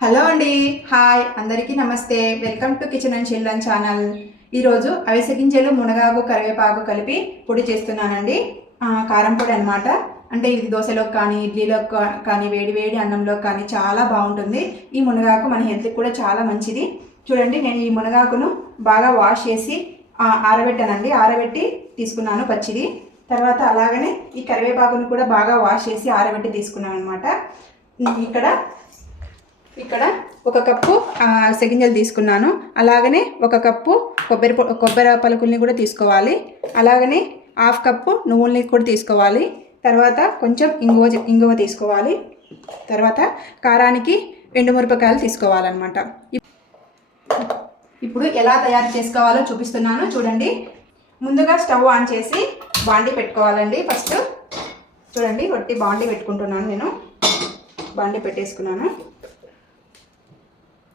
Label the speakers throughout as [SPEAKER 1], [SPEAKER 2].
[SPEAKER 1] Hello అండి. Hi. అందరికీ నమస్తే. Welcome to kitchen and children channel. ఈరోజు అవిసె గింజలు మునగాకు కరివేపాకు కలిపి పొడి చేస్తున్నానండి. కారం పొడి అనమాట అంటే ఇది దోశలోకి కానీ ఇడ్లీలోకి కానీ వేడి వేడి అన్నంలో కానీ చాలా బాగుంటుంది. ఈ మునగాకు మన హెల్త్కి కూడా చాలా మంచిది. చూడండి నేను ఈ మునగాకును బాగా వాష్ చేసి ఆరబెట్టానండి. ఆరబెట్టి తీసుకున్నాను పచ్చిది. తర్వాత అలాగనే ఈ కరివేపాకును కూడా బాగా వాష్ చేసి ఆరబెట్టి తీసుకున్నాను అనమాట ఇక్కడ ఇక్కడ ఒక కప్పు సెగింజలు తీసుకున్నాను. అలాగనే ఒక కప్పు కొబ్బరి కొబ్బరి పలుకుల్ని కూడా తీసుకోవాలి. అలాగనే హాఫ్ కప్పు నువ్వుల్ని కూడా తీసుకోవాలి. తర్వాత కొంచెం ఇంగువ ఇంగువ తీసుకోవాలి. తర్వాత కారానికి ఎండుమిరపకాయలు తీసుకోవాలన్నమాట. ఇప్పుడు ఎలా తయారు చేసుకోవాలో చూపిస్తున్నాను. చూడండి. ముందుగా స్టవ్ ఆన్ చేసి బాండి పెట్టుకోవాలండి. ఫస్ట్ చూడండి వట్టి బాండి పెట్టుకుంటున్నాను నేను. బాండి పెట్టేసుకున్నాను.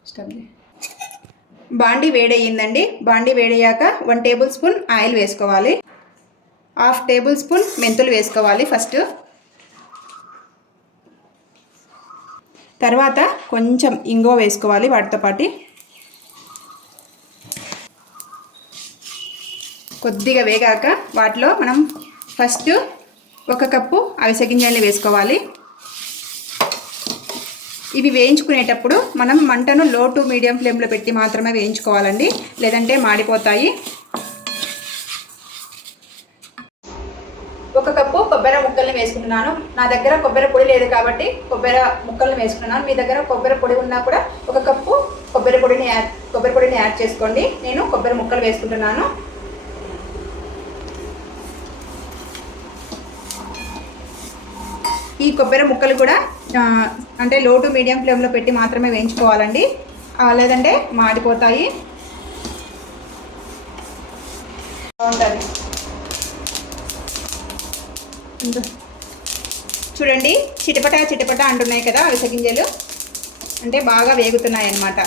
[SPEAKER 1] స్టవ్ బాండీ వేడయ్యిందండి. బాండి వేడయ్యాక వన్ టేబుల్ స్పూన్ ఆయిల్ వేసుకోవాలి. హాఫ్ టేబుల్ స్పూన్ మెంతులు వేసుకోవాలి ఫస్ట్. తర్వాత కొంచెం ఇంగో వేసుకోవాలి వాటితో పాటు. కొద్దిగా వేగాక వాటిలో మనం ఫస్ట్ ఒక కప్పు అవిసె గింజల్ని వేసుకోవాలి. ఇవి వేయించుకునేటప్పుడు మనం మంటను లో టు మీడియం ఫ్లేమ్లో పెట్టి మాత్రమే వేయించుకోవాలండి. లేదంటే మాడిపోతాయి. ఒక కప్పు కొబ్బరి ముక్కల్ని వేసుకుంటున్నాను. నా దగ్గర కొబ్బరి పొడి లేదు కాబట్టి కొబ్బరి ముక్కల్ని వేసుకున్నాను. మీ దగ్గర కొబ్బరి పొడి ఉన్నా కూడా ఒక కప్పు కొబ్బరి పొడిని యాడ్ కొబ్బరి పొడిని యాడ్ చేసుకోండి. నేను కొబ్బరి ముక్కలు వేసుకుంటున్నాను. ఈ కొబ్బరి ముక్కలు కూడా అంటే లో టు మీడియం ఫ్లేమ్లో పెట్టి మాత్రమే వేయించుకోవాలండి. లేదంటే మాడిపోతాయి. బాగుంటుంది. చూడండి చిటపట చిటపట అంటున్నాయి కదా అవిసె గింజలు. అంటే బాగా వేగుతున్నాయి అన్నమాట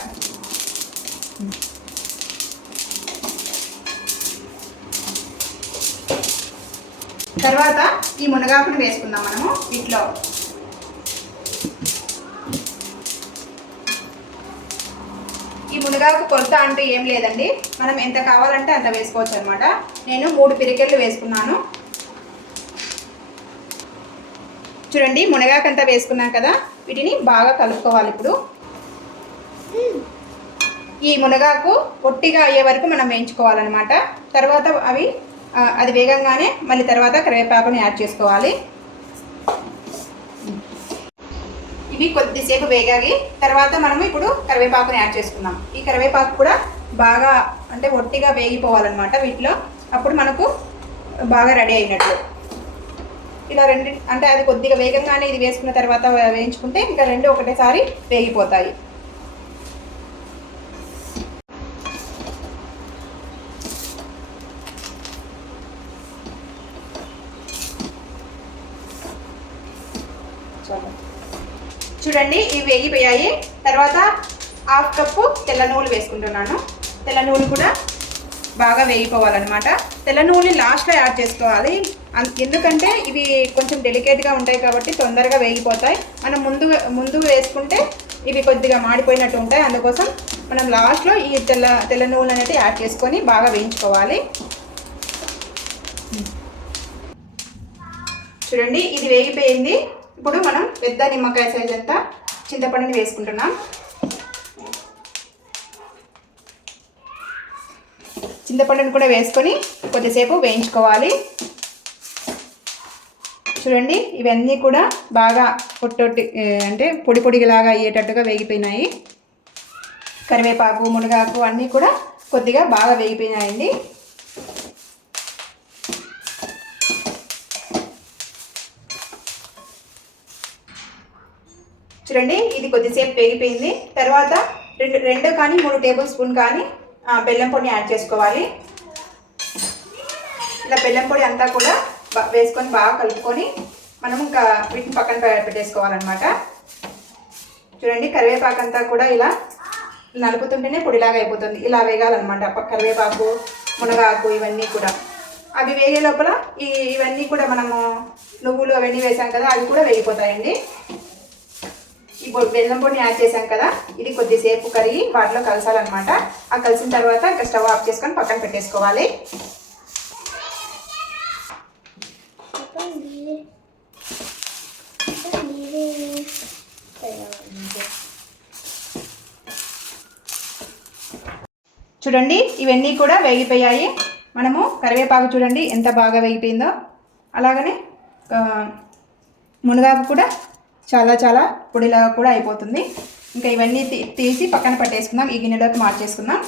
[SPEAKER 1] తర్వాత ఈ మునగాకును వేసుకుందాం మనము వీటిలో ఈ మునగాకు కొలత అంటూ ఏం లేదండి. మనం ఎంత కావాలంటే అంత వేసుకోవచ్చు అనమాట నేను మూడు పిరికెళ్ళు వేసుకున్నాను. చూడండి మునగాకు అంతా వేసుకున్నాం కదా. వీటిని బాగా కలుపుకోవాలి ఇప్పుడు. ఈ మునగాకు పొట్టిగా అయ్యే వరకు మనం వేయించుకోవాలన్నమాట. తర్వాత అవి అది వేగంగానే మళ్ళీ తర్వాత కరివేపాకుని యాడ్ చేసుకోవాలి. ఇవి కొద్దిసేపు వేగాగి తర్వాత మనము ఇప్పుడు కరివేపాకుని యాడ్ చేసుకుందాం. ఈ కరివేపాకు కూడా బాగా అంటే ఒట్టిగా వేగిపోవాలన్నమాట వీటిలో. అప్పుడు మనకు బాగా రెడీ అయినట్లు. ఇలా రెండు అంటే అది కొద్దిగా వేగంగానే ఇది వేసుకున్న తర్వాత వేయించుకుంటే ఇంకా రెండు ఒకటేసారి వేగిపోతాయి. చూడండి ఇవి వేగిపోయాయి. తర్వాత హాఫ్ కప్పు తెల్ల నువ్వులు వేసుకుంటున్నాను. తెల్ల నువ్వులు కూడా బాగా వేగిపోవాలన్నమాట. తెల్ల నువ్వుని లాస్ట్లో యాడ్ చేసుకోవాలి. అన్- ఎందుకంటే ఇవి కొంచెం డెలికేట్గా ఉంటాయి కాబట్టి తొందరగా వేగిపోతాయి. మనం ముందు ముందు వేసుకుంటే ఇవి కొద్దిగా మాడిపోయినట్టు ఉంటాయి. అందుకోసం మనం లాస్ట్లో ఈ తెల్ల తెల్ల నువ్వులు అనేది యాడ్ చేసుకొని బాగా వేయించుకోవాలి. చూడండి ఇది వేగిపోయింది. ఇప్పుడు మనం పెద్ద నిమ్మకాయ సైజ్ అంతా చింతపండుని వేసుకుంటున్నాం. చింతపండుని కూడా వేసుకొని కొద్దిసేపు వేయించుకోవాలి. చూడండి ఇవన్నీ కూడా బాగా పొట్టొట్టి అంటే పొడి పొడిలాగా అయ్యేటట్టుగా వేగిపోయినాయి. కరివేపాకు మునగాకు అన్నీ కూడా కొద్దిగా బాగా వేగిపోయినాయండి. చూడండి ఇది కొద్దిసేపు వేగిపోయింది. తర్వాత రెండు రెండు కానీ మూడు టేబుల్ స్పూన్ కానీ బెల్లం పొడిని యాడ్ చేసుకోవాలి. ఇలా బెల్లం పొడి అంతా కూడా వేసుకొని బాగా కలుపుకొని మనం ఇంకా వీటిని పక్కన పెట్టేసుకోవాలన్నమాట. చూడండి కరివేపాకు అంతా కూడా ఇలా నలుపుతుంటేనే పొడిలాగా అయిపోతుంది. ఇలా వేగాలన్నమాట. కరివేపాకు మునగాకు ఇవన్నీ కూడా. అవి వేగే లోపల ఈ ఇవన్నీ కూడా మనము నువ్వులు అవన్నీ వేసాం కదా అవి కూడా వేగిపోతాయండి. ఈ బెల్లం పొడిని యాడ్ చేశాం కదా ఇది కొద్దిసేపు కరిగి వాటిలో కలసాలన్నమాట. ఆ కలిసిన తర్వాత ఇంకా స్టవ్ ఆఫ్ చేసుకొని పక్కన పెట్టేసుకోవాలి. చూడండి ఇవన్నీ కూడా వేగిపోయాయి. మనము కరివేపాకు చూడండి ఎంత బాగా వేగిపోయిందో. అలాగనే మునగాకు కూడా చాలా చాలా పొడిలాగా కూడా అయిపోతుంది. ఇంకా ఇవన్నీ తీ- తీసి పక్కన పట్టేసుకుందాం. ఈ గిన్నెలోకి మార్చేసుకుందాం.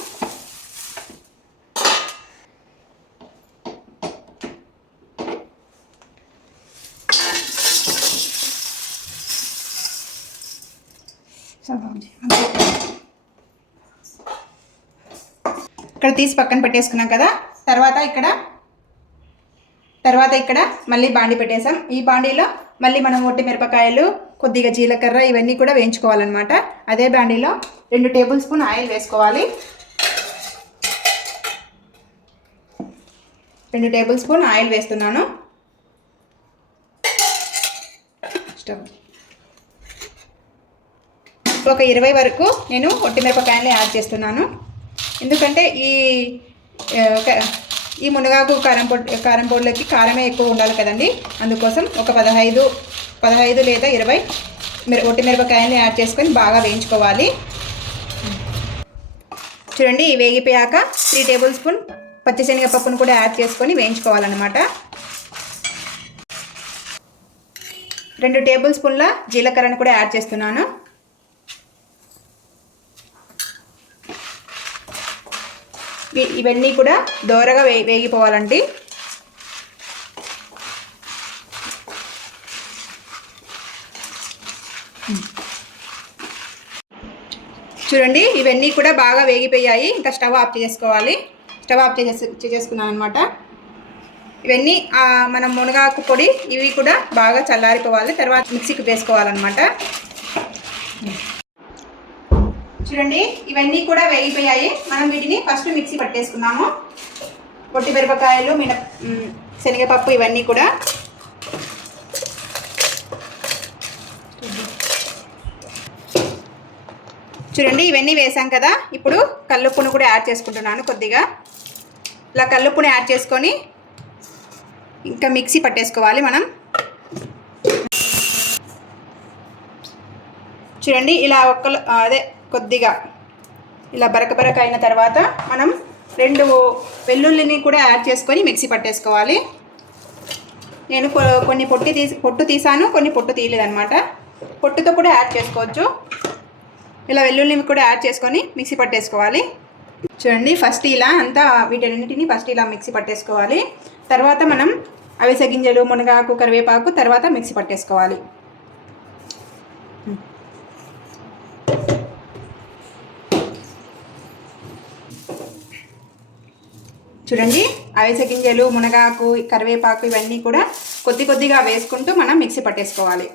[SPEAKER 1] ఇక్కడ తీసి పక్కన పెట్టేసుకున్నాం కదా. తర్వాత ఇక్కడ తర్వాత ఇక్కడ మళ్ళీ బాండి పెట్టేసాం. ఈ బాండీలో మళ్ళీ మనం ఒట్టి మిరపకాయలు కొద్దిగా జీలకర్ర ఇవన్నీ కూడా వేయించుకోవాలన్నమాట. అదే బ్యాండీలో రెండు టేబుల్ స్పూన్ ఆయిల్ వేసుకోవాలి. రెండు టేబుల్ స్పూన్ ఆయిల్ వేస్తున్నాను. స్టవ్. ఒక ఇరవై వరకు నేను ఒట్టిమిరపకాయలు యాడ్ చేస్తున్నాను. ఎందుకంటే ఈ ఈ మునగాకు కారం పొడి కారం పొడిలోకి కారమే ఎక్కువ ఉండాలి కదండి. అందుకోసం ఒక పదహైదు పదహైదు లేదా ఇరవై మిర ఒట్టి మిరపకాయలు యాడ్ చేసుకొని బాగా వేయించుకోవాలి. చూడండి వేగిపోయాక త్రీ టేబుల్ స్పూన్ పచ్చిశనగపప్పును కూడా యాడ్ చేసుకొని వేయించుకోవాలన్నమాట. రెండు టేబుల్ స్పూన్ల జీలకర్రను కూడా యాడ్ చేస్తున్నాను. ఇవన్నీ కూడా దోరగా వే వేగిపోవాలండి. చూడండి ఇవన్నీ కూడా బాగా వేగిపోయాయి. ఇంకా స్టవ్ ఆఫ్ చేసుకోవాలి స్టవ్ ఆఫ్ చేసేసి చేసేసుకున్నాను అనమాట ఇవన్నీ మనం మునగాకు పొడి ఇవి కూడా బాగా చల్లారిపోవాలి. తర్వాత మిక్సీకి వేసుకోవాలన్నమాట. చూడండి ఇవన్నీ కూడా వేగిపోయాయి. మనం వీటిని ఫస్ట్ మిక్సీ పట్టేసుకున్నాము. పొట్టి మిరపకాయలు మిన శనగపప్పు ఇవన్నీ కూడా. చూడండి ఇవన్నీ వేసాం కదా. ఇప్పుడు కల్లుప్పును కూడా యాడ్ చేసుకుంటున్నాను కొద్దిగా. ఇలా కల్లుప్పుని యాడ్ చేసుకొని ఇంకా మిక్సీ పట్టేసుకోవాలి మనం. చూడండి ఇలా ఒక్కలు అదే కొద్దిగా ఇలా బరక బరక అయిన తర్వాత మనం రెండు వెల్లుల్లిని కూడా యాడ్ చేసుకొని మిక్సీ పట్టేసుకోవాలి. నేను కొన్ని పొట్టి తీసి పొట్టు తీసాను కొన్ని పొట్టు తీయలేదనమాట పొట్టుతో కూడా యాడ్ చేసుకోవచ్చు. ఇలా వెల్లుల్లిని కూడా యాడ్ చేసుకొని మిక్సీ పట్టేసుకోవాలి. చూడండి ఫస్ట్ ఇలా అంతా వీటన్నిటిని ఫస్ట్ ఇలా మిక్సీ పట్టేసుకోవాలి. తర్వాత మనం అవిసె గింజలు మునగాకు కరివేపాకు తర్వాత మిక్సీ పట్టేసుకోవాలి. చూడండి అవిసె గింజలు మునగాకు కరివేపాకు ఇవన్నీ కూడా కొద్ది కొద్దిగా వేసుకుంటూ మనం మిక్సీ పట్టేసుకోవాలి.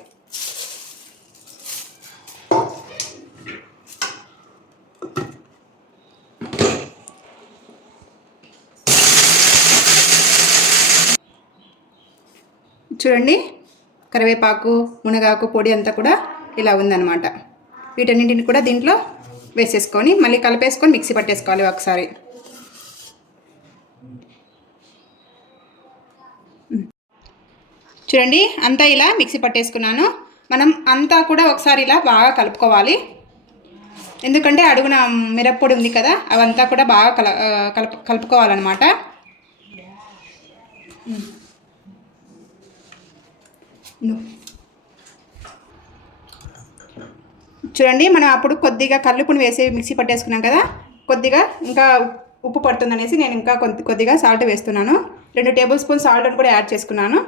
[SPEAKER 1] చూడండి కరివేపాకు మునగాకు పొడి అంతా కూడా ఇలా ఉందన్నమాట. వీటన్నింటిని కూడా దీంట్లో వేసేసుకొని మళ్ళీ కలిపేసుకొని మిక్సీ పట్టేసుకోవాలి ఒకసారి. చూడండి అంతా ఇలా మిక్సీ పట్టేసుకున్నాను. మనం అంతా కూడా ఒకసారి ఇలా బాగా కలుపుకోవాలి. ఎందుకంటే అడుగున మిరప్పొడి ఉంది కదా అవంతా కూడా బాగా కల కలుపు కలుపుకోవాలన్నమాట. చూడండి మనం అప్పుడు కొద్దిగా కల్లుపుని వేసి మిక్సీ పట్టేసుకున్నాం కదా కొద్దిగా ఇంకా ఉప్పు పడుతుందనేసి నేను ఇంకా కొద్ది కొద్దిగా సాల్ట్ వేస్తున్నాను. రెండు టేబుల్ స్పూన్ సాల్ట్ని కూడా యాడ్ చేసుకున్నాను.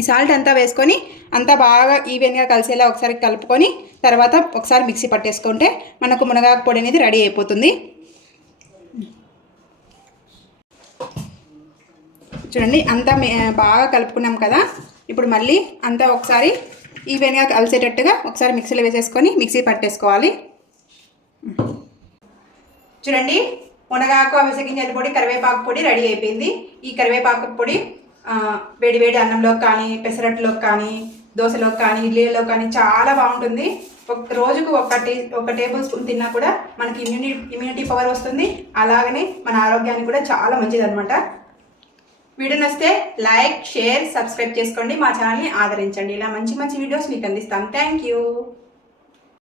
[SPEAKER 1] ఈ సాల్ట్ అంతా వేసుకొని అంతా బాగా ఈవెన్గా కలిసేలా ఒకసారి కలుపుకొని తర్వాత ఒకసారి మిక్సీ పట్టేసుకుంటే మనకు మునగాకు పొడి అనేది రెడీ అయిపోతుంది. చూడండి అంతా బాగా కలుపుకున్నాం కదా. ఇప్పుడు మళ్ళీ అంతా ఒకసారి ఈవెన్గా కలిసేటట్టుగా ఒకసారి మిక్సీలో వేసేసుకొని మిక్సీ పట్టేసుకోవాలి. చూడండి మునగాకు అవిసె గింజల పొడి కరివేపాకు పొడి రెడీ అయిపోయింది. ఈ కరివేపాకు పొడి వేడి వేడి అన్నంలోకి కానీ పెసరట్లోకి కానీ దోశలో కానీ ఇడ్లీలో కానీ చాలా బాగుంటుంది. ఒక రోజుకు ఒక టీ ఒక టేబుల్ స్పూన్ తిన్నా కూడా మనకి ఇమ్యూనిటీ ఇమ్యూనిటీ పవర్ వస్తుంది. అలాగనే మన ఆరోగ్యానికి కూడా చాలా మంచిది అనమాట వీడియో నస్తే లైక్ షేర్ సబ్స్క్రైబ్ చేసుకోండి. మా ఛానల్ని ఆదరించండి. ఇలా మంచి మంచి వీడియోస్ మీకు అందిస్తాం. Thank you.